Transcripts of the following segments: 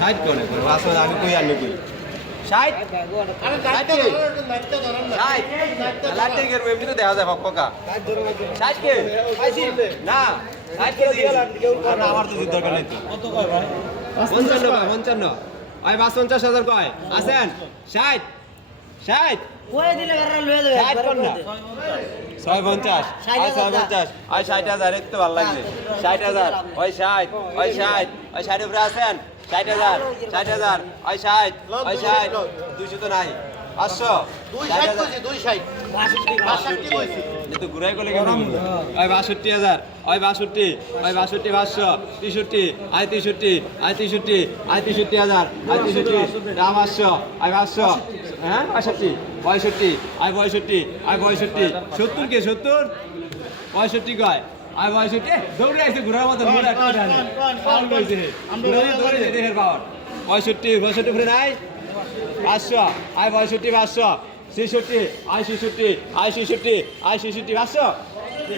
60 কোনে আসলে আমি কই আনি কই 60 লাটে গের এমনি তো দেখা যায় পক্কা 60 কে না 60 কেজি আর আমার তো দরকার নাই তো কত কয় ভাই 55 আই 550,000 কয় আছেন 60 60 কই দিলে গারা লয়ে যাবে 60 কোন না 650 আই 650 আই 60,000 এত তো ভালো লাগছে 60,000 ওই 60 ওই 60 ওই 60 উপরে আছেন 60,000 60,000 ওই 60 ওই 60 200 তো নাই 500 260 তো ঘুরাই গলে কেন ওই 62,000 ওই 62 ওই 62 500 63 আই 63 আই 63 আই 63,000 আই 63 দাম 500 আই 500 হ্যাঁ 65 65 আই 65 আই 65 70 কে 70 65 কয় আই 65 দৌড়ে আইছে ঘোরার মতো মোড়া একটা জানি পাউল কইছে আমরা দৌড়ে যেতে হের পাওয়ার 65 65 উপরে নাই 500 I 65 500 66 I 66 I 66 I 66 500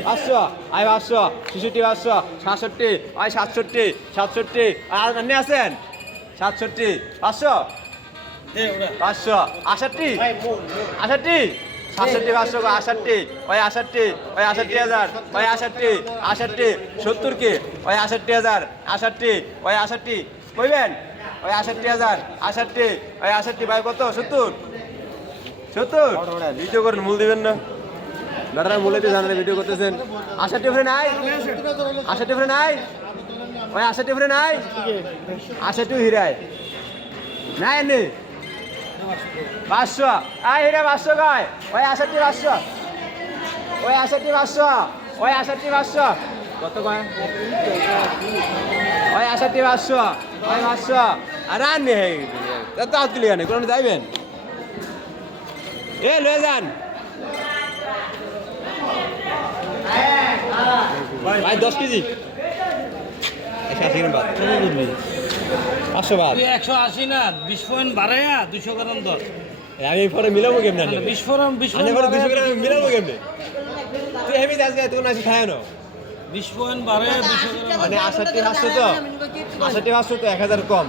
500 I 500 66 500 67 I 67 67 আর আপনি আছেন 67 500 500 68 68 67 500 68 ওই 68 ওই 68,000 ওই 68 68 70 কে ওই 68,000 68 ওই 68 কইবেন ওই 68,000 68 ওই 68 ভাই কত 70 70 ভিডিও করেন মূল দিবেন না দাদারা মূলে তো জানেন ভিডিও করতেছেন 68 উপরে নাই 68 উপরে নাই ওই 68 উপরে নাই 68 হিরায় নাই নে 500 আই হিরা 500 কয় ওই 68 500 ওই 68 500 ওই 68 500 কত কয় ওই 68 500 ওই 500 আর আনে হে তা তুলি আনে কোন যাইবেন এ লয়ে যান ভাই 10 কেজি 180 গ্রাম বাদ 500 বাদ 180 না 20 পয়েন্ট বাড়ায়া 200 গ্রাম দর আমি পরে মিলাবো কেমনে 20 গ্রাম 20 আমি পরে 200 গ্রাম মিলাবো কেমনে তুই হেভি দাস গায় তুই না খায় না 20 পয়েন্ট বাড়ায়া 200 গ্রাম মানে 68 500 তো 68 500 তো 1000 কম